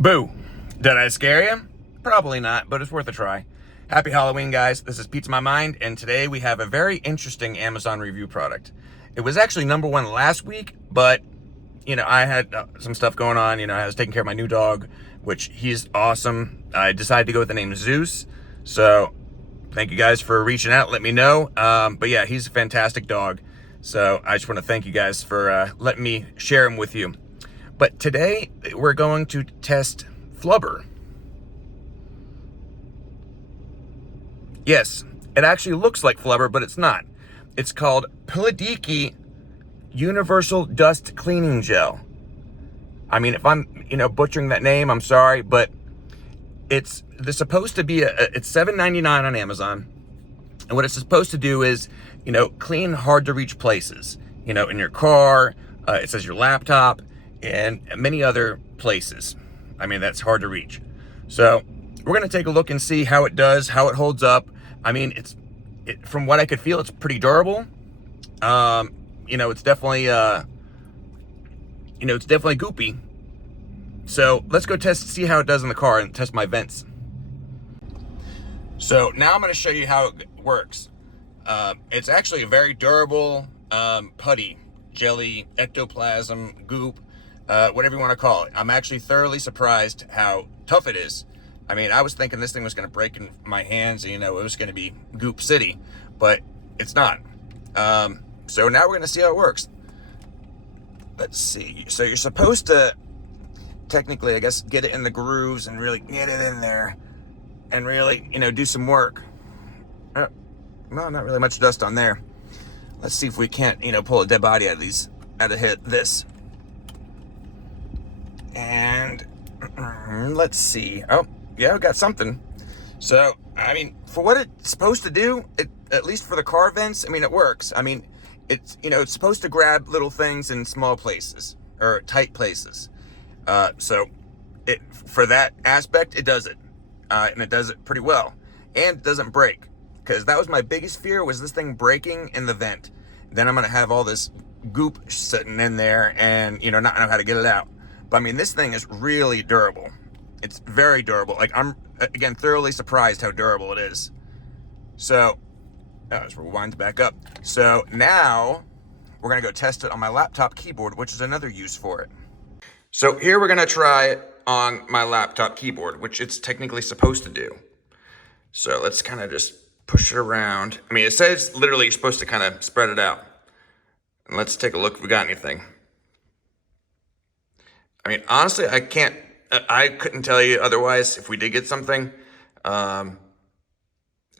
Boo! Did I scare you? Probably not, but it's worth a try. Happy Halloween, guys. This is Pizza My Mind, and today we have a very interesting Amazon review product. It was actually #1 last week, but, I had some stuff going on. I was taking care of my new dog, which he's awesome. I decided to go with the name Zeus, so thank you guys for reaching out, let me know. But yeah, he's a fantastic dog, so I just want to thank you guys for letting me share him with you. But today, we're going to test Flubber. Yes, it actually looks like Flubber, but it's not. It's called Pulidiki Universal Dust Cleaning Gel. I mean, if I'm, butchering that name, I'm sorry, but it's supposed to be it's $7.99 on Amazon. And what it's supposed to do is, clean hard to reach places, in your car, it says your laptop, and many other places. I mean, that's hard to reach. So we're going to take a look and see how it does, how it holds up. I mean, from what I could feel, it's pretty durable. It's definitely, it's definitely goopy. So let's go see how it does in the car and test my vents. So now I'm going to show you how it works. It's actually a very durable putty, jelly, ectoplasm, goop, whatever you want to call it. I'm actually thoroughly surprised how tough it is. I mean, I was thinking this thing was going to break in my hands, and, it was going to be goop city, but it's not. So now we're going to see how it works. Let's see. So you're supposed to, technically, I guess, get it in the grooves and really get it in there and really, do some work. Well, not really much dust on there. Let's see if we can't, pull a dead body out of this. And let's see. Oh, yeah, we got something. So, I mean, for what it's supposed to do, at least for the car vents, I mean, it works. I mean, it's supposed to grab little things in small places or tight places. So for that aspect, it does it. And it does it pretty well. And it doesn't break. Because that was my biggest fear, was this thing breaking in the vent. Then I'm going to have all this goop sitting in there and, not know how to get it out. But I mean, this thing is really durable. It's very durable. Like, I'm, again, thoroughly surprised how durable it is. So, let's rewind back up. So now we're going to go test it on my laptop keyboard, which is another use for it. So here we're going to try it on my laptop keyboard, which it's technically supposed to do. So let's kind of just push it around. I mean, it says literally you're supposed to kind of spread it out. And let's take a look if we got anything. I mean, honestly, I couldn't tell you otherwise if we did get something. I mean,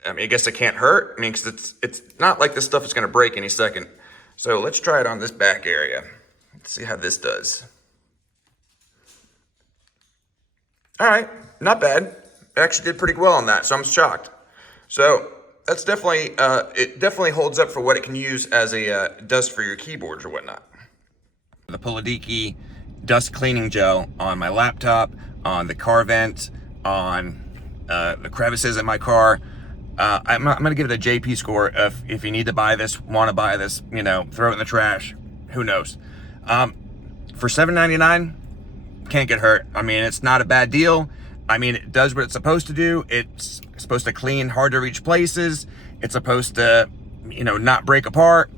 I guess it can't hurt. I mean, because it's not like this stuff is going to break any second. So let's try it on this back area. Let's see how this does. All right, not bad. It actually did pretty well on that, so I'm shocked. So that's definitely, it definitely holds up for what it can use as a dust for your keyboards or whatnot. The Pulidiki dust cleaning gel on my laptop, on the car vent, on the crevices in my car. I'm going to give it a JP score. If you need to buy this, want to buy this, throw it in the trash. Who knows? For $7.99, can't get hurt. I mean, it's not a bad deal. I mean, it does what it's supposed to do. It's supposed to clean hard to reach places. It's supposed to, not break apart.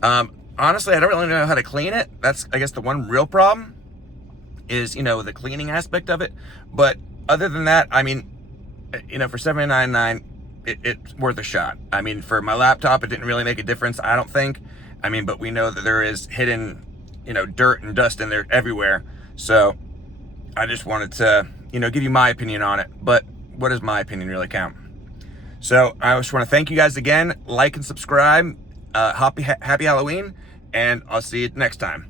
Honestly, I don't really know how to clean it. That's, I guess, the one real problem is, the cleaning aspect of it. But other than that, I mean, for $7.99, it's worth a shot. I mean, for my laptop, it didn't really make a difference, I don't think. I mean, but we know that there is hidden, dirt and dust in there everywhere. So I just wanted to, give you my opinion on it. But what does my opinion really count? So I just want to thank you guys again. Like and subscribe. Happy Halloween. And I'll see you next time.